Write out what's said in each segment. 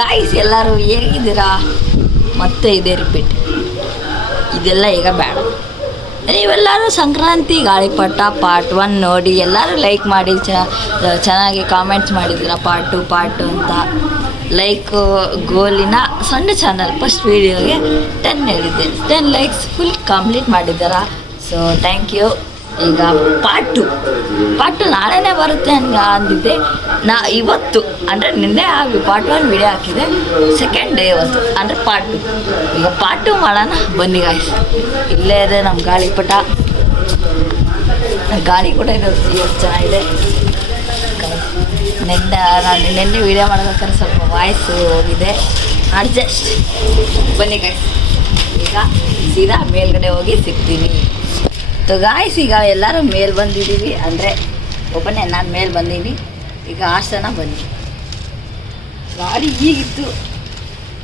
Guys ಎಲ್ಲರೂ ಹೇಗಿದ್ದೀರಾ? ಮತ್ತೆ ಇದೇ ರಿಪೀಟ್. ಇದೆಲ್ಲ ಈಗ ಬೇಡ. ನೀವೆಲ್ಲರೂ ಸಂಕ್ರಾಂತಿ ಗಾಳಿಪಟ ಪಾರ್ಟ್ 1 ನೋಡಿ ಎಲ್ಲರೂ ಲೈಕ್ ಮಾಡಿ ಚೆನ್ನಾಗಿ ಕಾಮೆಂಟ್ಸ್ ಮಾಡಿದ್ದೀರಾ ಪಾರ್ಟ್ 2 ಅಂತ. ಲೈಕ್ ಗೋಲಿನ ಸಣ್ಣ ಚಾನಲ್ ಫಸ್ಟ್ ವೀಡಿಯೋಗೆ 10 ಹೇಳಿದ್ದೆ, 10 ಲೈಕ್ಸ್ ಫುಲ್ ಕಂಪ್ಲೀಟ್ ಮಾಡಿದ್ದಾರಾ. So thank you. ಈಗ ಪಾರ್ಟ್ 2 ನಾಳೆನೇ ಬರುತ್ತೆ ಅಂದಿದ್ದೆ. ಇವತ್ತು ಅಂದರೆ ನಿನ್ನೆ ಪಾರ್ಟ್ 1 ವಿಡಿಯೋ ಹಾಕಿದೆ, ಸೆಕೆಂಡ್ ಡೇ ಇವತ್ತು ಅಂದರೆ ಪಾರ್ಟ್ 2. ಈಗ ಪಾರ್ಟ್ 2 ಮಾಡೋಣ ಬನ್ನಿ ಗಾಯ್ಸ್. ಇಲ್ಲೇ ಇದೆ ನಮ್ಮ ಗಾಳಿಪಟ. ಗಾಳಿ ಕೂಡ ಇದೆ, ಎಷ್ಟು ಚೆನ್ನಾಗಿದೆ. ನಾನು ನಿನ್ನೆ ವೀಡಿಯೋ ಮಾಡ್ಬೇಕಾದ್ರೆ ಸ್ವಲ್ಪ ವಾಯ್ಸು ಹೋಗಿದೆ, ಅಡ್ಜಸ್ಟ್. ಬನ್ನಿ ಗಾಯ್ಸ್, ಈಗ ಸೀದಾ ಮೇಲ್ಗಡೆ ಹೋಗಿ ಸಿಗ್ತೀನಿ. ಗಾಯ್ಸ್ ಈಗ ಎಲ್ಲರೂ ಮೇಲೆ ಬಂದಿದ್ದೀವಿ, ಅಂದರೆ ಒಬ್ಬನೇ ನಾನು ಮೇಲೆ ಬಂದೀನಿ. ಈಗ ಹಾಸನ ಬನ್ನಿ, ಗಾಡಿ ಈಗಿತ್ತು.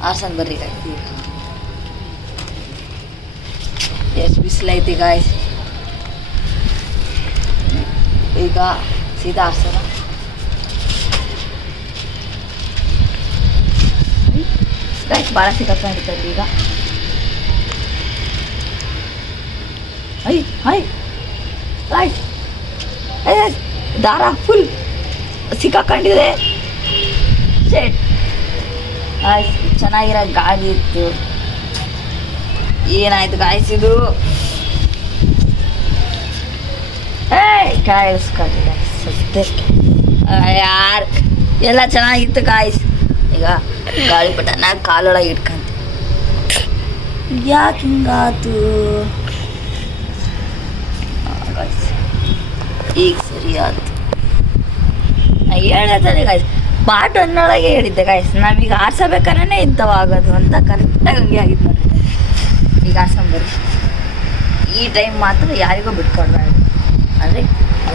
ಹಾಸನ ಬರ್ರಿ ಗಾಯ್ಸ್. ಈಗ ಎಷ್ಟು ಬಿಸಿಲೈತಿ ಗಾಯ್ಸ್. ಈಗ ಸೀದಾ ಹಾಸನ. ಗಾಯ್ಸ್ ಭಾಳ ಸಿಕ್ಕಾಕೊಂಡಿರ್ತದೆ ಈಗ. ದಾರ ಫುಲ್ ಸಿಕ್ಕಾಕೊಂಡಿದೆ. ಚೆನ್ನಾಗಿರೋ ಗಾಳಿ ಇತ್ತು. ಏನಾಯ್ತು ಗಾಯ್ಸ್ ಇದು? ಕಾಯಿಸ್ಕೊಂಡಿದೆ ಸತ್ತೆ ಯಾರು. ಎಲ್ಲ ಚೆನ್ನಾಗಿತ್ತು ಗಾಯ್ಸ್. ಈಗ ಗಾಳಿಪಟನ ಕಾಲೊಳಗೆ ಇಟ್ಕೊಂತ ಯಾಕೆ ಹಿಂಗಾತು? ಈಗ ಸರಿ ಆಯ್ತು. ಹೇಳಿದೆ ಗಾಯ್ಸ್, ಪಾರ್ಟ್ 1 ಹೇಳಿದ್ದೆ ಗಾಯ್ಸ್. ನಾವೀಗ ಆರ್ಸಬೇಕಾದ್ರೆ ಇಂಥವಾಗೋದು ಅಂತ ಕರೆಕ್ಟಾಗಿ ಹಂಗೆ ಆಗಿದ್ದು ನೋಡಿ. ಈಗ ಆರ್ಸಂಬರ್ರಿ. ಈ ಟೈಮ್ ಮಾತ್ರ ಯಾರಿಗೂ ಬಿಟ್ಕೊಡ್ಬಾರ್ದು. ಅಂದರೆ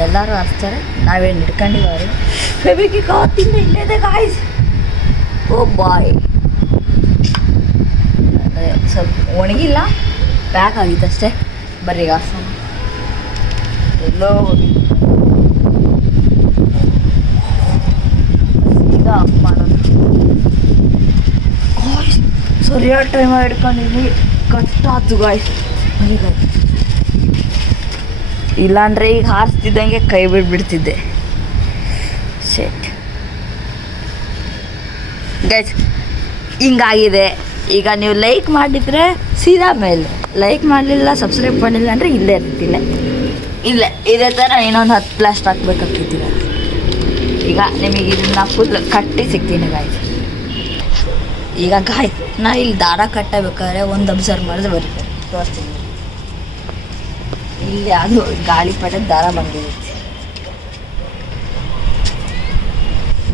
ಎಲ್ಲರೂ ಆರಿಸ್ತಾರೆ, ನಾವೇನು ಹಿಡ್ಕೊಂಡಿದ್ದಾರೆ. ಫೆಬ್ರಿಕ್ ಅವತ್ತಿಂದ ಇಲ್ಲೇದೆ ಗಾಯ್ಸ್. ಓ ಬಾಯ್, ಸ್ವಲ್ಪ ಒಣಗಿಲ್ಲ, ಪ್ಯಾಕ್ ಆಗಿತ್ತು ಅಷ್ಟೇ. ಬರ್ರಿ ಈಗ ಆರ್ಸೋಣ. ಎಲ್ಲೋ ಹೋಗಿ ಸೀದಾ ಆಫ್ ಮಾಡೋಣ. ಸರಿಯಾದ ಟೈಮ್ ಹಿಡ್ಕೊಂಡಿದ್ವಿ, ಕಟ್ಟಾತು ಗಾಯ್ಸ್. ಇಲ್ಲಾಂದರೆ ಈಗ ಹಾರಿಸ್ತಿದ್ದಂಗೆ ಕೈ ಬಿಡ್ಬಿಡ್ತಿದ್ದೆ. ಶೇಟ್ ಗೈಸ್, ಹಿಂಗಾಗಿದೆ. ಈಗ ನೀವು ಲೈಕ್ ಮಾಡಿದರೆ ಸೀದಾ ಮೇಲೆ, ಲೈಕ್ ಮಾಡಲಿಲ್ಲ ಸಬ್ಸ್ಕ್ರೈಬ್ ಮಾಡಿಲ್ಲ ಅಂದರೆ ಇಲ್ಲೇ ಇರ್ತಿಲ್ಲ. ಇಲ್ಲ ಇದೇ ಥರ ಇನ್ನೊಂದು 10 ಪ್ಲಾಸ್ಟ್ ಹಾಕ್ಬೇಕಾಗ್ತಿದ್ದೀವಿ. ಈಗ ನಿಮಗೆ ಇದನ್ನು ಫುಲ್ ಕಟ್ಟಿ ಸಿಗ್ತೀನಿ ಗಾಯ್ಸ್. ಈಗ ಗಾಯ್ಸ್ ನಾ ಇಲ್ಲಿ ದಾರ ಕಟ್ಟಬೇಕಾದ್ರೆ ಒಂದು ಅಬ್ಸರ್ವ್ ಮಾಡಿದ್ರೆ ಬರುತ್ತೆ, ತೋರಿಸ್ತೀನಿ. ಇಲ್ಲಿ ಅದು ಗಾಳಿಪಟದ ದಾರ ಬಂದಿರುತ್ತೆ.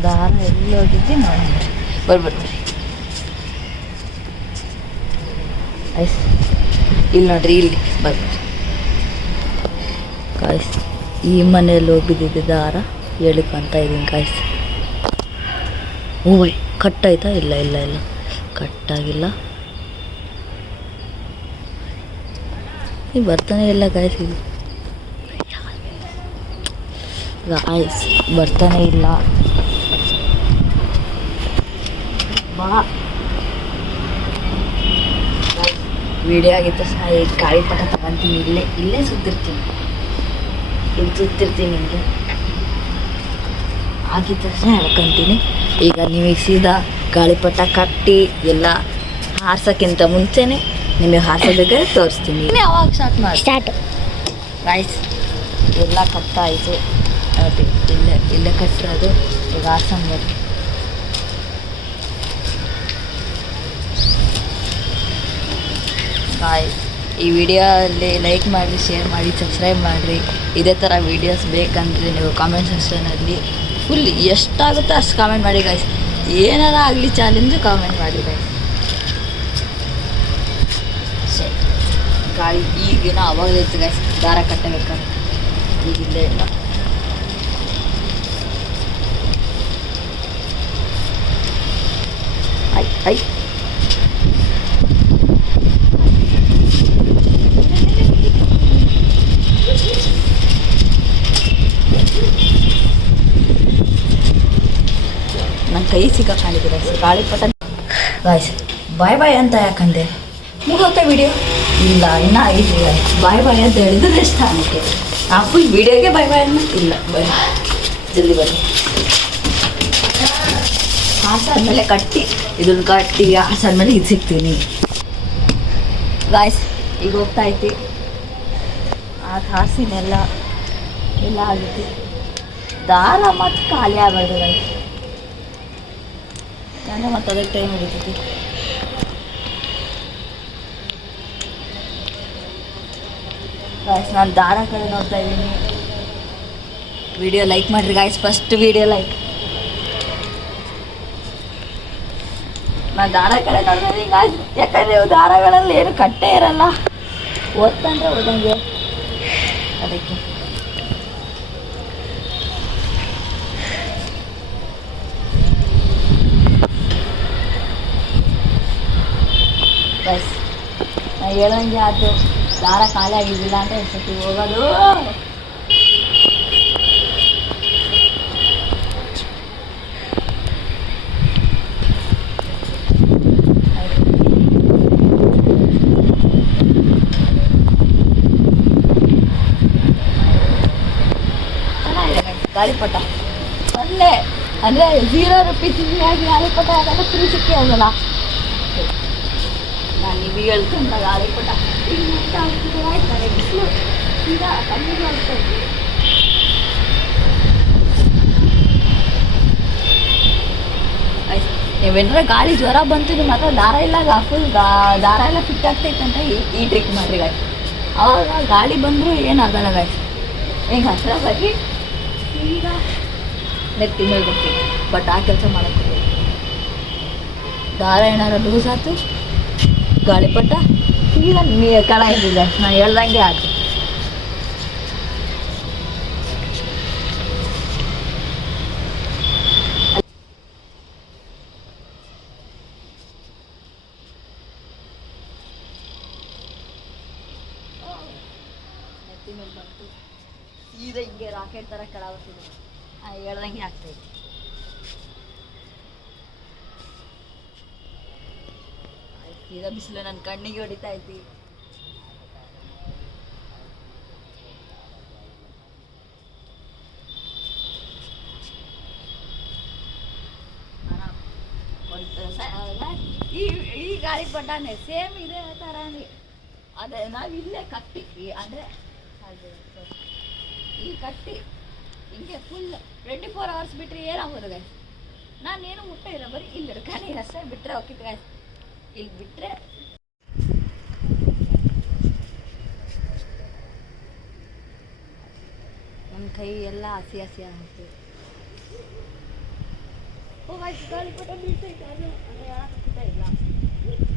ದಾರ ಎಲ್ಲಿ ಹೋಗಿದ್ದೆ ನೋಡಿ. ಬರ್ರಿ ಐಸ್, ಇಲ್ಲಿ ನೋಡ್ರಿ, ಇಲ್ಲಿ ಬರ್ರಿ ಕಾಯ್ಸ್. ಈ ಮನೆಯಲ್ಲಿ ಹೋಗಿದ್ದಿದ್ದೆ ದಾರ ಎಳ್ಕೊಂತ ಇದ್ದೀನಿ ಕಾಯ್ಸ್. ಓಯ್ ಕಟ್ಟಾಯ್ತಾ? ಇಲ್ಲ ಇಲ್ಲ ಇಲ್ಲ ಕಟ್ಟಾಗಿಲ್ಲ. ಈಗ ಬರ್ತಾನೆ ಇಲ್ಲ ಗಾಯ್ಸ್. ಇದು ಗಾಯ್ಸ್ ಬರ್ತಾನೆ ಇಲ್ಲ. ಬಾ ವಿಡಿಯೋ ಆಗಿತ್ತು ಸಹ. ಈ ಗಾಳಿಪಟ ತಗೊಂತೀನಿ, ಇಲ್ಲೇ ಸುತ್ತಿರ್ತೀನಿ, ಇಲ್ಲಿ ಸುತ್ತಿರ್ತೀನಿ. ಹಿಂಗೆ ಆಗಿದ ತಕ್ಷಣ ಹೇಳ್ಕೊಂತೀನಿ. ಈಗ ನಿಮಗೆ ಸೀದಾ ಗಾಳಿಪಟ ಕಟ್ಟಿ ಎಲ್ಲ ಹಾರ್ಸೋಕ್ಕಿಂತ ಮುಂಚೆನೇ ನಿಮಗೆ ಹಾರಿಸಬೇಕಾದ್ರೆ ತೋರಿಸ್ತೀನಿ. ಅವಾಗ ಸ್ಟಾರ್ಟ್ ಗಾಯ್ಸ್. ಎಲ್ಲ ಕಟ್ಟಾಯಿತು ನೋಡಿ, ಇಲ್ಲೇ ಕಟ್ಟಿರೋದು. ಈಗ ಹಾರ್ಸಂಬರ್ರಿ. ಗಾಯ್ಸ್ ಈ ವಿಡಿಯೋಲ್ಲಿ ಲೈಕ್ ಮಾಡಿ, ಶೇರ್ ಮಾಡಿ, ಸಬ್ಸ್ಕ್ರೈಬ್ ಮಾಡಿರಿ. ಇದೇ ಥರ ವೀಡಿಯೋಸ್ ಬೇಕಂದರೆ ನೀವು ಕಾಮೆಂಟ್ ಸೆಕ್ಷನಲ್ಲಿ ಫುಲ್ ಎಷ್ಟಾಗುತ್ತೋ ಅಷ್ಟು ಕಾಮೆಂಟ್ ಮಾಡಿ ಗಾಯ್ಸ್. ಏನಾರ ಆಗಲಿ ಚಾಲೆಂಜು ಕಾಮೆಂಟ್ ಮಾಡಿ ಗಾಯ್ಸ್. ಗಾಳಿ ಈಗೇನೋ ಅವಾಗಲೇ ಇತ್ತು ಗಾಯ್ಸ್, ದಾರ ಕಟ್ಟಬೇಕಾದ್ರೆ. ಈಗಿಲ್ಲೇ ಇಲ್ಲ. ಐ ಕೈ ಸಿಕ್ಕಾಕೊಂಡಿದ್ದೀರ ಗಾಳಿಪಟ. ಗಾಯ್ಸ್ ಬಾಯ್ ಬಾಯ್ ಅಂತ ಯಾಕಂದೆ ಮುಗೋತಾ ವಿಡಿಯೋ ಇಲ್ಲ ಇನ್ನೂ ಐತಿ ಬಾಯ್ ಬಾಯ್ ಅಂತ ಹೇಳಿದ್ರೆ ಸ್ಥಾನಕ್ಕೆ ಆ ಫುಲ್ ವಿಡಿಯೋಗೆ ಬಾಯ್ ಬಾಯ್ ಅನ್ನ ಇಲ್ಲ ಬನ್ನಿ ಜಲ್ದಿ ಬನ್ನಿ. ಹಾಸಾದ್ಮೇಲೆ ಕಟ್ಟಿ ಇದನ್ನು ಕಟ್ಟಿ ಹಾಸಾದ್ಮೇಲೆ ಇದು ಸಿಗ್ತೀನಿ ಗಾಯ್ಸ್. ಈಗ ಹೋಗ್ತಾ ಐತಿ ಆ ಹಾಸಿನೆಲ್ಲ ಎಲ್ಲ ಆಗೈತಿ. ದಾರ ಮತ್ತು ಖಾಲಿ ಆಗ್ಬಾರ್ದು ಗಾಯ್ಸ್, ಯಾಕಂದರೆ ಮತ್ತು ಅದಕ್ಕೆ ಟೈಮ್ ಹಿಡಿತೈತಿ. ಗಾಯ್ಸ್ ನಾನು ದಾರ ಕಡೆ ನೋಡ್ತಾ ಇದ್ದೀನಿ. ವಿಡಿಯೋ ಲೈಕ್ ಮಾಡಿರಿ ಗಾಯ್ಸ್, ಫಸ್ಟ್ ವಿಡಿಯೋ ಲೈಕ್. ನಾನು ದಾರ ಕಡೆ ನೋಡ್ತಾ ಇದ್ದೀನಿ ಗಾಯ್ಸ್, ಯಾಕಂದರೆ ದಾರಗಳಲ್ಲಿ ಏನು ಕಟ್ಟೆ ಇರಲ್ಲ, ಓದ್ತಂದ್ರೆ ಓದಂಗೆ ಅದಕ್ಕೆ. ಗಾಯ್ಸ್ ನಾನು ಹೇಳಂಗೆ ಆಯ್ತು, ದಾರ ಖಾಲಿ ಆಗಿದ್ದಿಲ್ಲ ಅಂತ ಎಷ್ಟೊತ್ತಿ ಹೋಗೋದು. ಚೆನ್ನಾಗಿದೆ ಗಾಳಿಪಟ ಒಳ್ಳೆ, ಅಂದರೆ 0 ರೂಪೀಸಿಗೆ ಗಾಳಿಪಟ ಆಗಲ್ಲ, ಫ್ರೀ ಸಿಕ್ಕಿ ಆಗಲ್ಲ. ನಾನು ನೀವು ಹೇಳ್ಕೊಂಡ ಗಾಳಿಪಟ ಬಿಸಿಲು ಈಗ ಕಣ್ಣಿಗೆ ಆಗ್ತಾ ಇದ್ವಿ. ನೀವೇನಾರ ಗಾಳಿ ಜ್ವರ ಬಂತು ನಿಮ್ಮ ಹತ್ರ ದಾರ ಇಲ್ಲ, ಫುಲ್ ದಾರ ಎಲ್ಲ ಫಿಟ್ ಆಗ್ತೈತೆ ಅಂತ ಈ ಟ್ರಿಕ್ ಮಾಡಿರಿ ಗಾಯ್. ಅವಾಗ ಗಾಳಿ ಬಂದರೂ ಏನಾಗಲ್ಲ ಗಾಯ್. ಹಿಂಗೆ ಹತ್ತಿರ ಬರೀ ಈಗ ನೆತ್ತಿ ಮೇಲೆ ಬರ್ತೀವಿ, ಬಟ್ ಆ ಕೆಲಸ ಮಾಡೋಕ್ಕೆ ದಾರ ಏನಾರ ಲೂಸ್ ಆಯ್ತು ಗಾಳಿಪಟ ಈಗ ಕಳ ಇದ್ದಿಲ್ಲ, ನಾನು ಹೇಳ್ದಂಗೆ ಆಯ್ತು. ನೆತ್ತಿ ಮೇಲೆ ಬಂತು ಈಗ ಹಿಂಗೆ ರಾಕೆಟ್ ಥರ ಕೆಳ ಬರ್ತಿದೆ, ಹೇಳ್ದಂಗೆ ಆಗ್ತೈತಿ. ಈಗ ಬಿಸಿಲು ನನ್ನ ಕಣ್ಣಿಗೆ ಹೊಡಿತಾ ಐತಿ. ಈ ಗಾಳಿಪಟನೇ ಸೇಮ್ ಇದೇ ಥರನೇ, ಅದೇ ನಾವು ಇಲ್ಲೇ ಕಟ್ಟಿ ಅಂದರೆ ಅದು ಈ ಕಟ್ಟಿ ಹಿಂಗೆ ಫುಲ್ 24 hours ಬಿಟ್ಟರೆ ಏನಾಗೋದು ಗಾಯ್. ನಾನೇನು ಮುಟ್ಟ ಇಲ್ಲ, ಬರೀ ಇಲ್ಲಿ ಹಿಡ್ಕೊಂಡು ಅಷ್ಟೇ ಬಿಟ್ಟರೆ ಹೋಗಿತ್ತು ಗಾಯ್. ಇಲ್ಲಿ ಬಿಟ್ಟರೆ ನನ್ನ ಕೈ ಎಲ್ಲ ಹಸಿ ಹಸಿ ಆಗುತ್ತೆ. ಗಾಳಿಪಟ ಬೀಳ್ತೈತೆ, ಅದು ಅಂದರೆ ಹೇಳಕ್ಕಿಂತ ಇಲ್ಲ,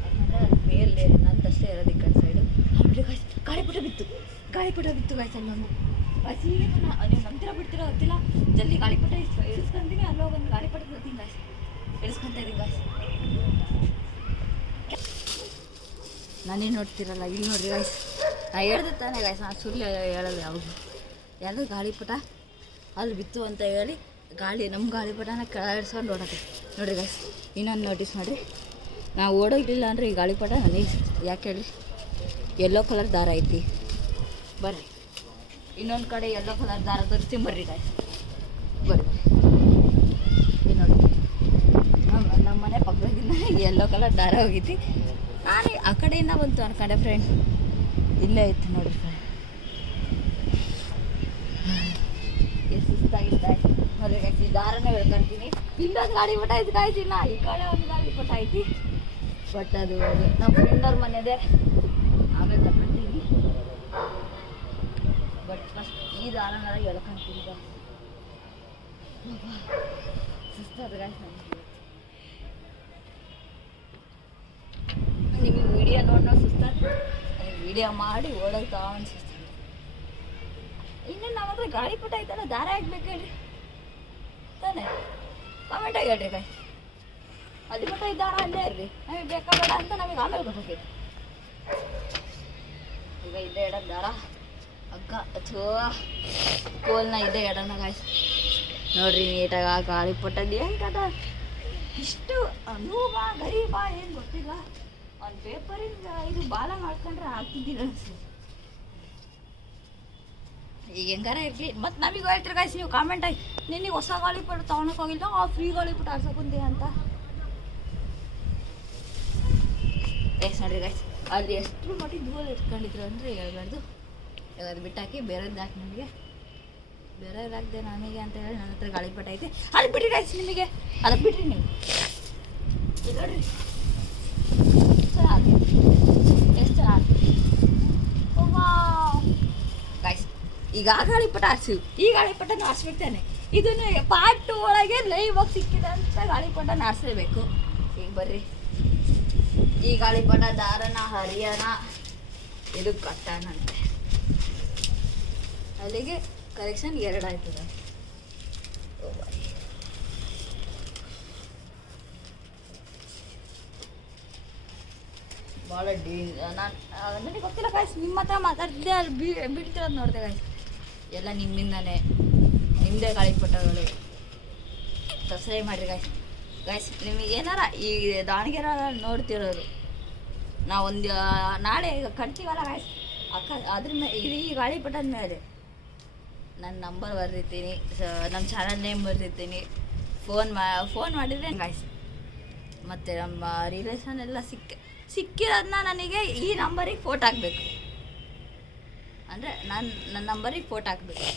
ಯಾಕಂದರೆ ಅದು ಮೇಲೆ ನಂದಷ್ಟೇ ಇರೋದು ಈ ಕಡೆ ಸೈಡು. ಆಮೇಲೆ ಗಾಳಿಪಟ ಬಿತ್ತು ಗಾಯ್ಸ್ ಅಲ್ಲಿ ನಾನು ಹಸಿ. ನೀವು ನಂತರ ಬಿಡ್ತಿರೋ ಗೊತ್ತಿಲ್ಲ, ಜಲ್ದಿ ಗಾಳಿಪಟ ಇಳಿಸ್ಕೊಂತೀನಿ, ಅಲ್ಲೋ ಒಂದು ಗಾಳಿಪಟ ಬರ್ತೀನಿ ಗಾಯ್ಸ್, ಇಳಿಸ್ಕೊತಾ ಇದ್ದೀನಿ ಗಾಯ್ಸ್. ನಾನೇನು ನೋಡ್ತಿರಲ್ಲ ಇಲ್ಲಿ ನೋಡ್ರಿ ಗಾಯ್ಸ್, ನಾನು ಹೇಳ್ದೆ ತಾನೇ ಗಾಯ್ಸ್, ನಾನು ಸುಳ್ಳು ಹೇಳಲ್ಲ ಯಾವುದು. ಯಾವುದು ಗಾಳಿಪಟ ಅಲ್ಲಿ ಬಿತ್ತು ಅಂತ ಹೇಳಿ ನಮ್ಮ ಗಾಳಿಪಟನ ಕೆಳಗಿಡ್ಸ್ಕೊಂಡು ಓಡೋದು ನೋಡಿರಿ ಗಾಯ್ಸ್. ಇನ್ನೊಂದು ನೋಟಿಸ್ ಮಾಡಿರಿ, ನಾವು ಓಡೋಗಿಲ್ಲ ಅಂದರೆ ಈ ಗಾಳಿಪಟ ನನಗೆ ಯಾಕೆ ಹೇಳಿ ಯೆಲ್ಲೋ ಕಲರ್ ದಾರ ಐತಿ. ಬರ್ರಿ ಇನ್ನೊಂದು ಕಡೆ ಯೆಲ್ಲೋ ಕಲರ್ ದಾರ ತೋರಿಸ್ತೀನಿ ಬರ್ರಿ ಗಾಯ್ಸ್, ಬರ್ರಿ. ಈ ನೋಡಿ ನಮ್ಮ ಮನೆ ಪಕ್ಕದಿಂದ ಯೆಲ್ಲೋ ಕಲರ್ ದಾರ ಹೋಗಿತ್ತು, ನಾನು ಆ ಕಡೆಯಿಂದ ಬಂತು ಅನ್ಕೊಂಡೆ ಫ್ರೆಂಡ್, ಇಲ್ಲೇ ಐತಿ ನೋಡಿರಿ ಫ್ರೆಂಡ್. ಎಷ್ಟು ಸುಸ್ತಾಗಿತ್ತು ನೋಡಿರಿ ಗಾಯ್ಸ್, ಈ ದಾರನೇ ಹೇಳ್ಕೊಂತೀನಿ. ಇಲ್ಲೊಂದು ಗಾಳಿಪಟ ಐತಿ ಗಾಯ್ಸ್, ಇನ್ನು ಈ ಕಡೆ ಒಂದು ಗಾಳಿಪಟ ಐತಿ, ಬಟ್ ಅದು ನಮ್ಮ ಫ್ರೆಂಡವ್ರ ಮನೆಯದೇ, ಆಮೇಲೆ ತಗೊಂತೀನಿ. ಬಟ್ ಫಸ್ಟ್ ಈ ದಾರನ ಹೇಳ್ಕೊಂತೀನಿ ಗಾಯ್ಸ್. ಸುಸ್ತಾದ ಗಾಯ್ಸ್ ನನಗೆ. ನಿಮಗೆ ವಿಡಿಯೋ ನೋಡಿ ಸುಸ್ತಾದ, ವಿಡಿಯೋ ಮಾಡಿ ಓಡೋಗ್ತಾ ಸುಸ್ತಾದ. ಇನ್ನು ನಮ್ಮ ಹತ್ರ ಗಾಳಿಪಟ ಐತಲ್ಲ, ದಾರ ಹಾಕ್ಬೇಕು ಹೇಳ್ರಿ ತಾನೇ, ಕಾಮೆಂಟಾಗಿ ಹೇಳ್ರಿ ಗಾಯ್. ಅಲ್ಲಿ ಬಿಟ್ಟು ಈ ದಾರ ಅಲ್ಲೇ ಇರ್ರಿ, ನಮಗೆ ಬೇಕಾ ಬೇಡ ಅಂತ ನಮಗೆ ಆಮೇಲೆ ಗೊತ್ತಾಗೈತಿ. ಈಗ ಇಲ್ಲೇ ಇಡೋದು ದಾರ, ಹಗ್ಗ ಅಥವಾ ಕೋಲ್ನ ಇದೇ ಇಡೋಣ ಗಾಯ್ಸ್. ನೋಡ್ರಿ ನೀಟಾಗಿ ಆ ಗಾಳಿಪಟದ್ದು ಹೆಂಗೆ ಕದ ಇಷ್ಟು ನೂಬ ಗರೀಬ ಏನು ಗೊತ್ತಿಲ್ಲ. ಅವ್ನು ಪೇಪರಿಂದ ಇದು ಬಾಲ ಮಾಡ್ಕೊಂಡ್ರೆ ಆಗ್ತಿದ್ದಿಲ್ಲ ಅನ್ಸುತ್ತೆ. ಈಗ ಹೆಂಗಾರ ಇರಲಿ. ಮತ್ತು ನಮಗೆ ಹೇಳ್ತೀರಿ ಗಾಯ್ಸ್ ನೀವು ಕಾಮೆಂಟ್ ಆಗಿ, ನಿನಗೆ ಹೊಸ ಗಾಳಿಪಟ ತೊಗೊಳಕ್ಕೆ ಹೋಗಿಲ್ಲ, ಫ್ರೀ ಗಾಳಿಪಟ ಆಡ್ಸೋಕುಂತೀಯ ಅಂತ. ಎಸ್ ನೋಡ್ರಿ ಗಾಯ್ಸ್, ಅಲ್ಲಿ ಎಷ್ಟು ಮಟ್ಟಿಗೆ ದೂರ ಇಟ್ಕೊಂಡಿದ್ರು ಅಂದರೆ ಹೇಳ್ಬಾರ್ದು. ಇವಾಗ ಅದು ಬಿಟ್ಟಾಕಿ ಬೇರೆದು ಹಾಕಿ ನಮಗೆ, ಬೇರೆದು ಹಾಕ್ದೆ ನಮಗೆ ಅಂತ ಹೇಳಿ ನನ್ನ ಹತ್ರ ಗಾಳಿಪಟ ಐತೆ. ಅದು ಬಿಡ್ರಿ ಗಾಯ್ಸ್, ನಿಮಗೆ ಅದು ಬಿಡ್ರಿ ನೀವು. ಈಗ ನೋಡ್ರಿ ಚೆನ್ನಾಗಿ ಎಷ್ಟು ಚೆನ್ನಾಗಿ ಗಾಯ್ಸ್. ಈಗ ಆ ಗಾಳಿಪಟ ಆರಿಸಿವು, ಈ ಗಾಳಿಪಟನ ಆರಿಸ್ಬಿಡ್ತಾನೆ. ಇದನ್ನು ಪಾರ್ಟ್ ಒಳಗೆ ಲೈವ್ ಆಗಿ ಸಿಕ್ಕಿದೆ ಅಂತ ಗಾಳಿಪಟನ ಆರಿಸಲೇಬೇಕು. ಈಗ ಬರ್ರಿ, ಈ ಗಾಳಿಪಟ ದಾರನ ಹರಿಯಾಣ, ಇದು ಕಟ್ಟಾನಂತೆ. ಅಲ್ಲಿಗೆ ಕಲೆಕ್ಷನ್ 2 ಆಯ್ತದೆ. ಭಾಳ ನನಗೆ ಗೊತ್ತಿಲ್ಲ ಗಾಯ್ಸ್, ನಿಮ್ಮ ಹತ್ರ ಮಾತಾಡ್ತಿದ್ದೆ, ಅಲ್ಲಿ ಬಿಡ್ತಿರೋದು ನೋಡಿದೆ ಗಾಯ್ಸ್. ಎಲ್ಲ ನಿಮ್ಮಿಂದಾನೆ, ನಿಮ್ಮದೇ ಗಾಳಿಪಟಗಳು. ಸಬ್ಸ್ಕ್ರೈಬ್ ಮಾಡಿರಿ ಗಾಯ್ಸ್. ಗಾಯ್ಸ್ ನಿಮಗೆ ಏನಾರ ಈ ದಾವಣಗೆರೆ ನೋಡ್ತಿರೋದು, ನಾವೊಂದು ನಾಳೆ ಈಗ ಕಟ್ತೀವಲ್ಲ ಗಾಯ್ಸ್, ಅದ್ರ ಮೇಲೆ ಈ ಗಾಳಿಪಟದ ಮೇಲೆ ನನ್ನ ನಂಬರ್ ಬರೆದಿರ್ತೀನಿ, ನಮ್ಮ ಚಾನಲ್ ನೇಮ್ ಬರೆದಿರ್ತೀನಿ. ಫೋನ್ ಮಾಡಿದರೆ ಗಾಯ್ಸ್. ಮತ್ತು ನಮ್ಮ ರಿಲೇಷನ್ ಎಲ್ಲ ಸಿಕ್ಕಿರೋದನ್ನ ನನಗೆ ಈ ನಂಬರಿಗೆ ಫೋಟೋ ಹಾಕಬೇಕು. ಅಂದರೆ ನನ್ನ ನಂಬರಿಗೆ ಫೋಟೋ ಹಾಕಬೇಕು.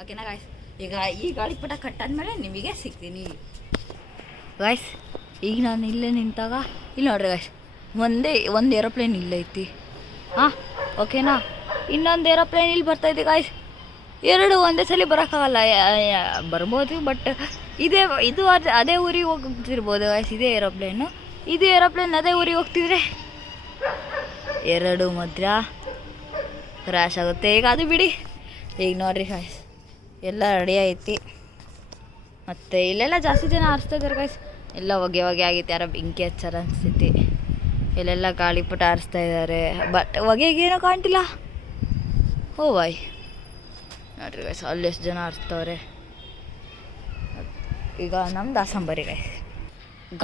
ಓಕೆನಾ ಗಾಯ್ಸ್? ಈಗ ಈ ಗಾಳಿಪಟ ಕಟ್ಟಾದ್ಮೇಲೆ ನಿಮಗೆ ಸಿಗ್ತೀನಿ ಗಾಯ್ಸ್. ಈಗ ನಾನು ಇಲ್ಲೇ ನಿಂತಾಗ ಇಲ್ಲಿ ನೋಡ್ರಿ ಗಾಯ್ಸ್, ಒಂದು ಏರೋಪ್ಲೇನ್ ಇಲ್ಲೈತಿ. ಹಾಂ ಓಕೆನಾ? ಇನ್ನೊಂದು ಏರೋಪ್ಲೇನ್ ಇಲ್ಲಿ ಬರ್ತೈತಿ ಗಾಯ್ಸ್. 2 ಒಂದೇ ಸಲ ಬರೋಕ್ಕಾಗಲ್ಲ, ಬರ್ಬೋದು. ಬಟ್ ಇದು ಅದೇ ಊರಿಗೆ ಹೋಗ್ತಿರ್ಬೋದು ಗಾಯ್ಸ್. ಇದೇ ಏರೋಪ್ಲೇನು, ಇದು ಏರೋಪ್ಲೇನ್ ಅದೇ ಊರಿಗೆ ಹೋಗ್ತಿದ್ರೆ 2 ಮಧ್ಯ ಕ್ರ್ಯಾಶ್ ಆಗುತ್ತೆ. ಈಗ ಅದು ಬಿಡಿ. ಈಗ ನೋಡ್ರಿ ಗಾಯ್ಸ್, ಎಲ್ಲ ರೆಡಿ ಐತಿ. ಮತ್ತು ಇಲ್ಲೆಲ್ಲ ಜಾಸ್ತಿ ಜನ ಆರಿಸ್ತಾ ಇದ್ದಾರೆ ಗಾಯ್ಸ್. ಎಲ್ಲ ಹೊಗೆ ಆಗೈತೆ, ಯಾರೋ ಬೆಂಕಿ ಹಚ್ಚಾರ ಅನಿಸ್ತೈತಿ. ಇಲ್ಲೆಲ್ಲ ಗಾಳಿಪಟ ಆರಿಸ್ತಾ ಇದ್ದಾರೆ, ಬಟ್ ಹೊಗೆಗೇನೋ ಕಾಣ್ತಿಲ್ಲ. ಓ ಬಾಯ್ ನೋಡ್ರಿ ಗಾಯ್ಸ್, ಅಲ್ಲಿ ಎಷ್ಟು ಜನ ಆರಿಸ್ತವ್ರೆ. ಈಗ ನಮ್ದು ಅಸಂಬರಿ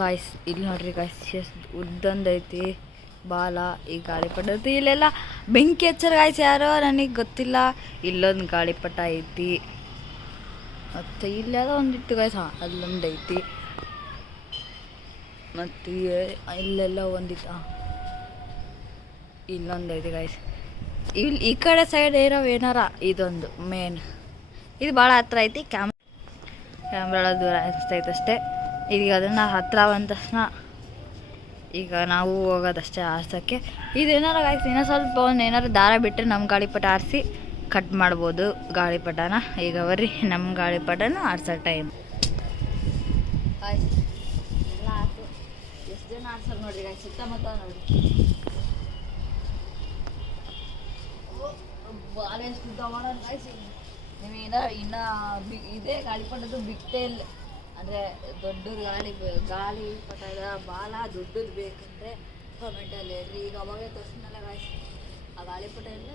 ಗಾಯ್ಸ್. ಇಲ್ಲಿ ನೋಡ್ರಿ ಗಾಯ್ಸ್, ಎಷ್ಟು ಉದ್ದೊಂದೈತಿ ಬಾಲ ಈ ಗಾಳಿಪಟ. ಇಲ್ಲೆಲ್ಲ ಬೆಂಕಿ ಹಚ್ಚಾರ ಗಾಯ್ಸ್, ಯಾರೋ ನನಗೆ ಗೊತ್ತಿಲ್ಲ. ಇಲ್ಲೊಂದು ಗಾಳಿಪಟ ಐತಿ, ಮತ್ತು ಇಲ್ಲೆಲ್ಲ ಒಂದಿತ್ತು ಗಾಯ್ಸ್. ಅಲ್ಲೊಂದು ಐತಿ, ಮತ್ತು ಇಲ್ಲೆಲ್ಲ ಒಂದಿತ್ತು, ಇಲ್ಲೊಂದು ಐತಿ ಗಾಯ್ಸ್. ಇಲ್ಲಿ ಈ ಕಡೆ ಸೈಡ್ ಏನಾರ ಇದೊಂದು ಮೇನ್, ಇದು ಭಾಳ ಹತ್ರ ಐತಿ. ಕ್ಯಾಮ್ರಾ ದೂರ ಅನಿಸ್ತೈತೆ ಅಷ್ಟೇ. ಈಗ ಅದನ್ನು ಹತ್ರ ಬಂದ ತಕ್ಷಣ ಈಗ ನಾವು ಹೋಗೋದಷ್ಟೇ ಆರ್ಸೋಕ್ಕೆ. ಇದೇನಾರ ಗಾಯ್ಸ್, ಇನ್ನೂ ಸ್ವಲ್ಪ ಏನಾರು ದಾರ ಬಿಟ್ಟರೆ ನಮ್ಮ ಗಾಳಿಪಟ ಆರಿಸಿ ಕಟ್ ಮಾಡ್ಬೋದು ಗಾಳಿಪಟನ. ಈಗ ಬರ್ರಿ, ನಮ್ಮ ಗಾಳಿಪಟನ ಆರ್ಸೋ ಟೈಮ್ ಗಾಯ್ಸ್. ಎಲ್ಲ ಆಯ್ತು, ಎಷ್ಟು ಜನ ಆರ್ಸೋದು ನೋಡ್ರಿ ಗಾಯ್ಸ್, ಸುತ್ತಮುತ್ತ ನೋಡ್ರಿ. ಬಾಳೆ ಶುದ್ಧ ಮಾಡೋಣ ಗಾಯ್ಸ್. ನಿಮಗೆ ಇನ್ನೂ ಇದೇ ಗಾಳಿಪಟದ್ದು ಬಿಟ್ಟೇ ಇಲ್ಲ. ಅಂದರೆ ದೊಡ್ಡದು ಗಾಳಿಪಟದ ಬಾಲ ದೊಡ್ಡದು ಬೇಕಂದರೆ ಕಮೆಂಟಲ್ಲಿ ಹೇಳ್ರಿ. ಈಗ ಅವಾಗೇ ತೋರಿಸಿದ್ನಲ್ಲ ಗಾಯ್ಸ್, ಆ ಗಾಳಿಪಟ ಎಲ್ಲ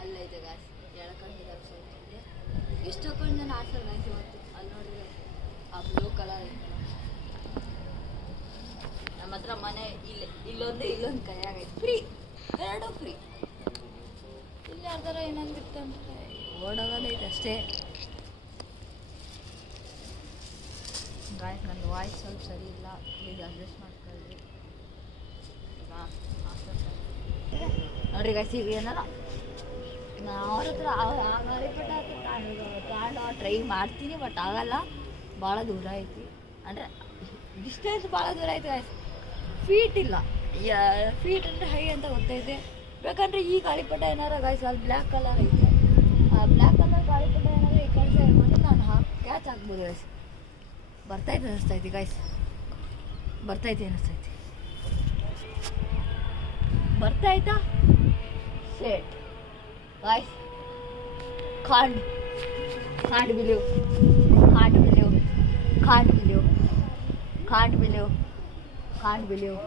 ಅಲ್ಲೈತೆ ಗಾಯ್ಸ್. ಎಳ್ಕೊಂಡಿದ್ದಾರೆ ಸ್ವಲ್ಪ. ಎಷ್ಟೊಂದು ಜನ ಆಡ್ತಾರೆ ಗಾಯ್ಸ್ ಇವತ್ತು. ಅಲ್ಲಿ ನೋಡಿದ್ರೆ ಆ ಬ್ಲೂ ಕಲರ್ ಐತೆ ನಮ್ಮ ಹತ್ರ ಮನೆ. ಇಲ್ಲೊಂದು ಕೈಯಾಗೈತೆ, ಫ್ರೀ, 2 ಫ್ರೀ. ಇಲ್ಲಿ ಯಾರ್ದಾರ ಏನಾಗಿತ್ತು ಅಂದರೆ ಓಡೋಗೋದೈತೆ ಅಷ್ಟೇ ಗಾಯ್ಸ್. ನನ್ನ ವಾಯ್ಸ್ ಸ್ವಲ್ಪ ಸರಿ ಇಲ್ಲ, ಪ್ಲೀಸ್ ಅಡ್ಜಸ್ಟ್ ಮಾಡ್ಕೊಳ್ಳಿ. ನೋಡ್ರಿ ಗಾಯ್ಸ್, ಈಗ ಏನಾರ ಅವ್ರ ಹತ್ರ ಆ ಗಾಳಿಪಟ ಹತ್ರ ಟ್ರೈ ಮಾಡ್ತೀನಿ, ಬಟ್ ಆಗಲ್ಲ. ಭಾಳ ದೂರ ಐತಿ, ಅಂದರೆ ಡಿಸ್ಟೆನ್ಸ್ ಭಾಳ ದೂರ ಐತಿ ಗಾಯ್ಸ್. ಫೀಟ್ ಇಲ್ಲ, ಫೀಟ್ ಅಂದರೆ ಹೈ ಅಂತ ಗೊತ್ತೈತೆ. ಬೇಕಂದರೆ ಈ ಗಾಳಿಪಟ ಏನಾರ ಗಾಯ್ಸ್, ಅಲ್ಲಿ ಬ್ಲ್ಯಾಕ್ ಕಲರ್ ಐತೆ, ಆ ಬ್ಲ್ಯಾಕ್ ಕಲರ್ ಗಾಳಿಪಟ ಏನಾರ ಈ ಕಡೆ ಸೈಡ್ ಮಾಡಿ ನಾನು ಕ್ಯಾಚ್ ಹಾಕ್ಬೋದು ಗಾಯ್ಸ್. ಬರ್ತೈತೆ ಅನ್ನಿಸ್ತೈತಿ ಗಾಯ್ಸ್, ಬರ್ತಾಯ್ತಾ ಶೇಟ್ ಗಾಯ್ಸ್. can't believe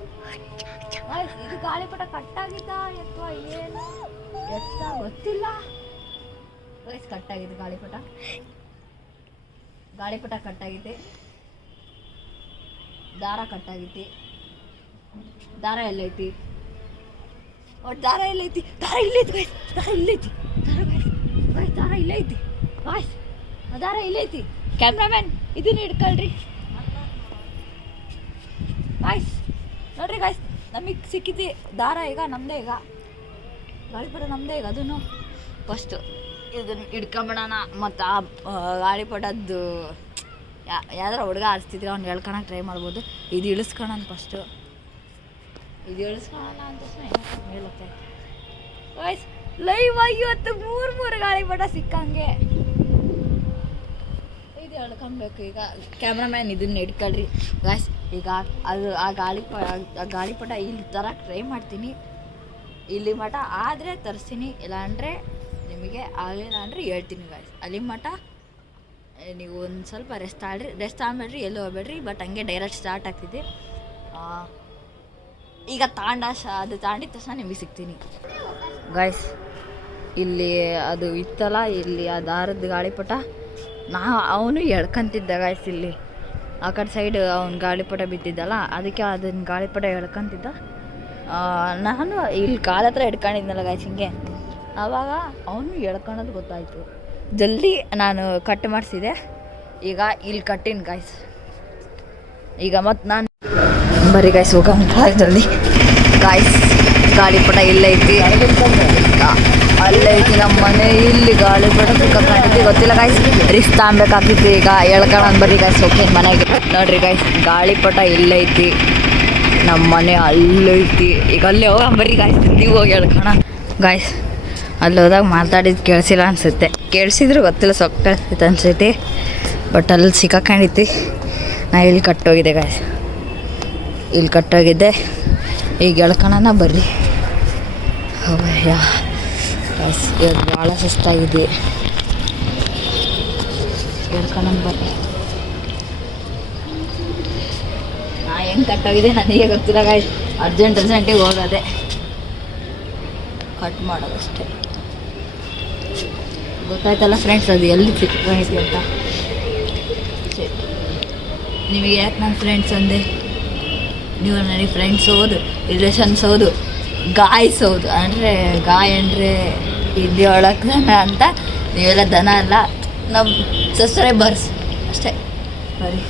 guys. ಇದು ಗಾಳಿಪಟ ಕಟ್ಟಾಗಿದ್ದ ಅಥವಾ ಏನು ಗೊತ್ತಿಲ್ಲ ಗಾಯ್ಸ್. ಕಟ್ಟಾಗಿದೆ ಗಾಳಿಪಟ. ಗಾಳಿಪಟ ಕಟ್ಟಾಗೈತಿ, ದಾರ ಕಟ್ಟಾಗೈತಿ. ದಾರ ಎಲ್ಲೈತಿ? ದಾರ ಎಲ್ಲೈತಿ? ದಾರ ಇಲ್ಲೈತಿ ಗಾಯ್ಸ್, ದಾರ ಇಲ್ಲೈತಿ, ದಾರ ಇಲ್ಲೈತಿ ಗಾಯ್ಸ್, ದಾರ ಇಲ್ಲೈತಿ. ಕ್ಯಾಮ್ರಾಮ್ಯಾನ್ ಇದನ್ನ ಹಿಡ್ಕೊಳ್ರಿ ಗಾಯ್ಸ್. ನೋಡ್ರಿ ಗಾಯ್ಸ್, ನಮಗೆ ಸಿಕ್ಕಿತಿ ದಾರ. ಈಗ ನಮ್ಮದೇ, ಈಗ ಗಾಳಿಪಟ ನಮ್ಮದೇ. ಈಗ ಅದನ್ನು ಫಸ್ಟು ಇದನ್ನು ಹಿಡ್ಕೊಂಬಿಡೋಣ. ಮತ್ತು ಆ ಗಾಳಿಪಟದ್ದು ಯಾವ್ದಾರ ಹುಡುಗ ಆರಿಸ್ತಿದ್ರೆ ಅವ್ನು ಹೇಳ್ಕೊಳಕ್ಕೆ ಟ್ರೈ ಮಾಡ್ಬೋದು. ಇದು ಇಳಿಸ್ಕೊಳೋಣ ಫಸ್ಟು. ಇದು ಇಳಿಸ್ಕೊಳ್ಳೋಣ ಅಂತ ಹೇಳುತ್ತೆ ಗಾಯ್ಸ್. ಲೈವ್ ಆಗಿ ಇವತ್ತು ಮೂರು ಗಾಳಿಪಟ ಸಿಕ್ಕಂಗೆ. ಇದು ಹೇಳ್ಕೊಬೇಕು. ಈಗ ಕ್ಯಾಮ್ರಾಮ್ಯಾನ್ ಇದನ್ನ ಹಿಡ್ಕೊಳ್ರಿ ಗಾಯ್ಸ್. ಈಗ ಅದು ಆ ಗಾಳಿಪಟ ಇಲ್ಲಿ ತರಕ್ಕೆ ಟ್ರೈ ಮಾಡ್ತೀನಿ. ಇಲ್ಲಿ ಮಠ ಆದರೆ ತರಿಸ್ತೀನಿ, ಇಲ್ಲಾಂದರೆ ನಿಮಗೆ ಆಗಲಿಲ್ಲ ಅಂದರೆ ಹೇಳ್ತೀನಿ ಗಾಯ್ಸ್. ಅಲ್ಲಿ ಮಠ ನೀವು ಒಂದು ಸ್ವಲ್ಪ ರೆಸ್ಟ್ ಆಡ್ಬೇಡ್ರಿ, ಎಲ್ಲೂ ಹೋಗ್ಬೇಡ್ರಿ. ಬಟ್ ಹಂಗೆ ಡೈರೆಕ್ಟ್ ಸ್ಟಾರ್ಟ್ ಆಗ್ತಿದೆ. ಈಗ ಅದು ತಾಂಡಿದ ತಕ್ಷಣ ನಿಮಗೆ ಸಿಗ್ತೀನಿ ಗಾಯ್ಸ್. ಇಲ್ಲಿ ಅದು ಇತ್ತಲ್ಲ, ಇಲ್ಲಿ ಆ ದಾರದ ಗಾಳಿಪಟ ಅವನು ಎಳ್ಕೊಂತಿದ್ದ ಗಾಯ್ಸ್. ಇಲ್ಲಿ ಆ ಕಡೆ ಸೈಡ್ ಅವ್ನು ಗಾಳಿಪಟ ಬಿದ್ದಿದ್ದಲ್ಲ, ಅದಕ್ಕೆ ಅದನ್ನ ಗಾಳಿಪಟ ಎಳ್ಕೊಂತಿದ್ದ. ನಾನು ಇಲ್ಲಿ ಕಾಲ ಹತ್ರ ಹಿಡ್ಕೊಂಡಿದ್ನಲ್ಲ ಗಾಯ್ಸ್ ಹಿಂಗೆ. ಆವಾಗ ಅವನು ಎಳ್ಕೊಳೋದು ಗೊತ್ತಾಯಿತು. ಜಲ್ದಿ ನಾನು ಕಟ್ ಮಾಡಿಸಿದೆ. ಈಗ ಇಲ್ಲಿ ಕಟ್ಟಿನ ಗಾಯ್ಸ್. ಈಗ ಮತ್ತು ನಾನು ಬರೀ ಗಾಯ್ಸ್ ಹೋಗೋಣ ಜಲ್ದಿ ಗಾಯ್ಸ್. ಗಾಳಿಪಟ ಇಲ್ಲೈತಿ, ಅಲ್ಲೈತಿ ನಮ್ಮ ಮನೆ. ಇಲ್ಲಿ ಗಾಳಿಪಟ ಕಾಣಿತಿ ಗೊತ್ತಿಲ್ಲ ಗಾಯ್ಸ್. ರಿಸ್ಕ್ ತಗೊಬೇಕಾಗ್ತಿತ್ತು. ಈಗ ಎಳ್ಕೊಳ್ಳೋಣ ಬರೀ ಗಾಯ್ಸ್. ಓಕೆ ಮನೆಗೆ ನೋಡ್ರಿ ಗಾಯ್ಸ್, ಗಾಳಿಪಟ ಇಲ್ಲೈತಿ, ನಮ್ಮ ಮನೆ ಅಲ್ಲೈತಿ. ಈಗ ಅಲ್ಲೇ ಹೋಗಂಬರಿ ಗಾಯ್ಸ್, ನೀವು ಹೋಗಿ ಹೇಳ್ಕೋಣ ಗಾಯ್ಸ್. ಅಲ್ಲಿ ಹೋದಾಗ ಮಾತಾಡಿದ್ದು ಕೇಳಿಸಿಲ್ಲ ಅನಿಸುತ್ತೆ, ಕೇಳಿಸಿದ್ರು ಗೊತ್ತಿಲ್ಲ, ಸ್ವಲ್ಪ ಕೇಳಿಸ್ತೈತೆ ಅನಿಸೈತಿ. ಬಟ್ ಅಲ್ಲಿ ಸಿಕ್ಕಾಕೊಂಡಿತ್ತು. ನಾ ಇಲ್ಲಿ ಕಟ್ಟೋಗಿದೆ ಗಾಯ್ಸ್, ಇಲ್ಲಿ ಕಟ್ಟೋಗಿದ್ದೆ. ಈಗ ಹೇಳ್ಕೊಳೋಣ ಬರ್ರಿ. ಹೌದಯ್ಯ ಗಾಯ್ಸ್, ಇವತ್ತು ಭಾಳ ಸುಸ್ತಾಗಿದೆ. ಹೇಳ್ಕೊಳೋಣ ಬರ್ರಿ. ನಾ ಹೆಂಗೆ ಕಟ್ಟೋಗಿದೆ ನನಗೆ ಗೊತ್ತಿಲ್ಲ ಗಾಯ್ಸ್. ಅರ್ಜೆಂಟಿಗೆ ಹೋಗೋದೆ, ಕಟ್ ಮಾಡೋದಷ್ಟೇ. ಗೊತ್ತಾಯ್ತಲ್ಲ ಫ್ರೆಂಡ್ಸ್, ಅದು ಎಲ್ಲಿ ಸಿಕ್ಕೈತಿ ಅಂತ. ನಿಮಗೆ ಯಾಕೆ ನನ್ನ ಫ್ರೆಂಡ್ಸ್ ಅಂದೆ? ನೀವು ನನಗೆ ಫ್ರೆಂಡ್ಸ್ ಹೌದು, ರಿಲೇಷನ್ಸ್ ಹೌದು, ಗಾಯ್ಸ್ ಹೌದು. ಅಂದರೆ ಗಾಯ ಅಂದರೆ ಇಲ್ಲಿ ಒಳಗೆ ದನ ಅಂತ. ನೀವೆಲ್ಲ ದನ ಅಲ್ಲ, ನಮ್ಮ ಸಬ್ಸ್ಕ್ರೈಬರ್ಸ್ ಅಷ್ಟೇ. ಬರೀ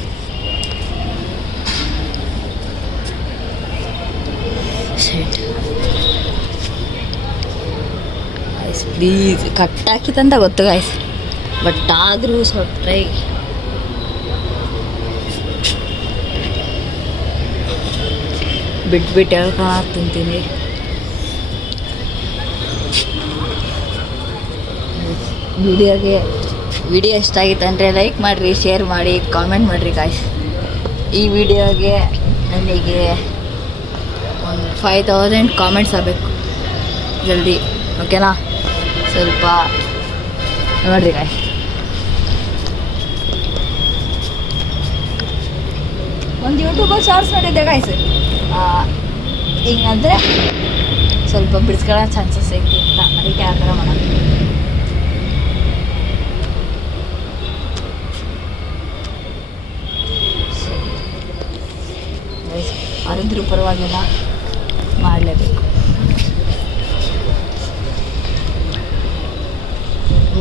ಗಾಯ್ಸ್ ಪ್ಲೀಸ್, ಕಟ್ಟಾಕಿತ್ತಂತ ಗೊತ್ತು ಗಾಯ್ಸ್. ಬಟ್ ಆದರೂ ಸ್ವಲ್ಪ ಟ್ರೈ. ಬಿಟ್ಬಿಟ್ಟು ಹೇಳ್ಕೊಂಡು ತಿಂತೀನಿ. ವಿಡಿಯೋ ಇಷ್ಟ ಆಗಿತ್ತು ಅಂದರೆ ಲೈಕ್ ಮಾಡಿರಿ, ಶೇರ್ ಮಾಡಿ, ಕಾಮೆಂಟ್ ಮಾಡಿರಿ ಗಾಯ್ಸ್. ಈ ವಿಡಿಯೋಗೆ ನನಗೆ ಒಂದು 5000 ಕಾಮೆಂಟ್ಸ್ ಆಗಬೇಕು ಜಲ್ದಿ, ಓಕೆನಾ? ಸ್ವಲ್ಪ ನೋಡಿರಿ ಗಾಯ್ಸ್. ಒಂದು ಯೂಟ್ಯೂಬಲ್ಲಿ ಶಾರ್ಟ್ಸ್ ನೋಡಿದ್ದೆ ಗಾಯ್ಸ್. ಹಿಂಗಂದರೆ ಸ್ವಲ್ಪ ಬಿಡಿಸ್ಕೊಳ್ಳೋ ಚಾನ್ಸಸ್ ಐತಿ ಅಂತ, ಅದಕ್ಕೆ ಆ ಥರ ಮಾಡೋದು. ಅರಿದ್ರು ಪರವಾಗಿಲ್ಲ, ಮಾಡಲೇಬೇಕು.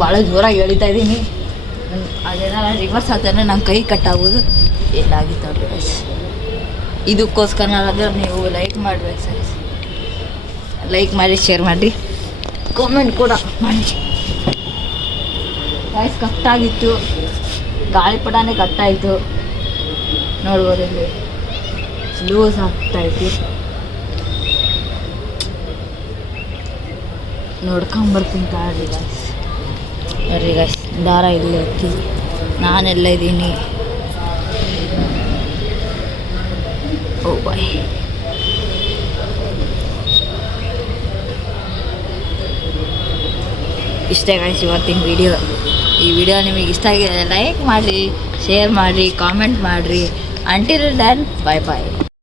ಭಾಳ ಜೋರಾಗಿ ಎಳಿತಾ ಇದ್ದೀನಿ. ಅದೇನಾರ ರಿವರ್ಸ್ ಆದ್ರೆ ನನ್ನ ಕೈ ಕಟ್ಟಾಗೋದು ಎಲ್ಲಾಗಿತ್ತು ನೋಡ್ರಿ ಗೈಸ್. ಇದಕ್ಕೋಸ್ಕರ ನೀವು ಲೈಕ್ ಮಾಡಬೇಕು ಸರ್. ಲೈಕ್ ಮಾಡಿ, ಶೇರ್ ಮಾಡಿ, ಕಾಮೆಂಟ್ ಕೂಡ ಮಾಡಿ ಗೈಸ್. ಕಟ್ಟಾಗಿತ್ತು, ಗಾಳಿಪಟನೇ ಕಟ್ಟಾಯಿತು ನೋಡ್ಬೋದು. ಇಲ್ಲಿ ಲೂಸ್ ಆಗ್ತಾಯಿತ್ತು, ನೋಡ್ಕೊಂಬರ್ತೀನಿ ತಾಳ್ರಿ ಗೈಸ್. ಬರ್ರಿ ಗೈಸ್, ದಾರ ಇಲ್ಲೇ ಐತಿ, ನಾನೆಲ್ಲ ಇದ್ದೀನಿ. ಓ ಬಾಯ್, ಇಷ್ಟೇ ಗೈಸ್ ಇವತ್ತಿನ ವಿಡಿಯೋ. ಈ ವಿಡಿಯೋ ನಿಮಗೆ ಇಷ್ಟ ಆಗಿದೆ ಲೈಕ್ ಮಾಡಿರಿ, ಶೇರ್ ಮಾಡಿರಿ, ಕಾಮೆಂಟ್ ಮಾಡಿರಿ. Until then, bye bye.